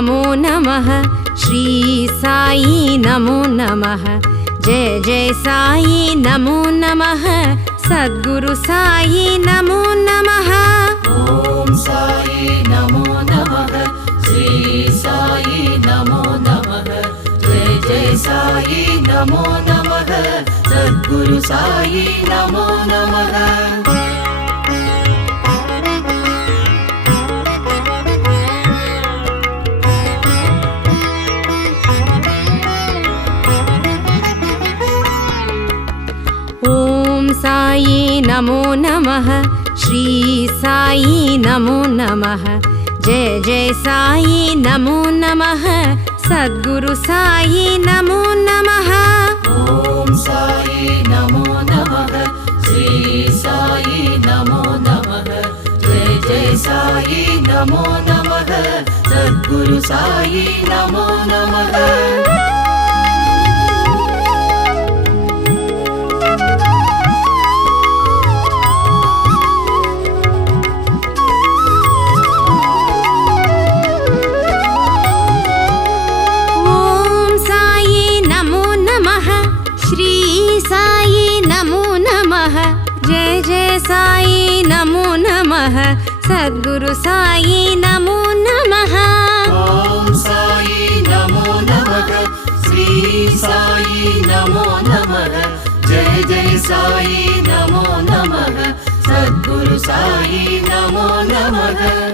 नमो नमः श्री साई नमो नमः जय जय साई नमो नमः सद्गुरु साई नमो नमः ओम साई नमो नमः श्री साई नमो नमः जय जय साई नमो नमः सद्गुरु साई नमो नमः साई नमो नमः श्री साई नमो नमः जय जय साई नमो नमः सद्गुरु साई नमो नमः ओम साई नमो नमः श्री साई नमो नमः जय जय साई नमो नमः सद्गुरु साई नमो नमः साई नमो नमः सद्गुरु साई नमो नमः ओम साई नमो नमः श्री साई नमो नमः जय जय साई नमो नमः सद्गुरु साई नमो नमः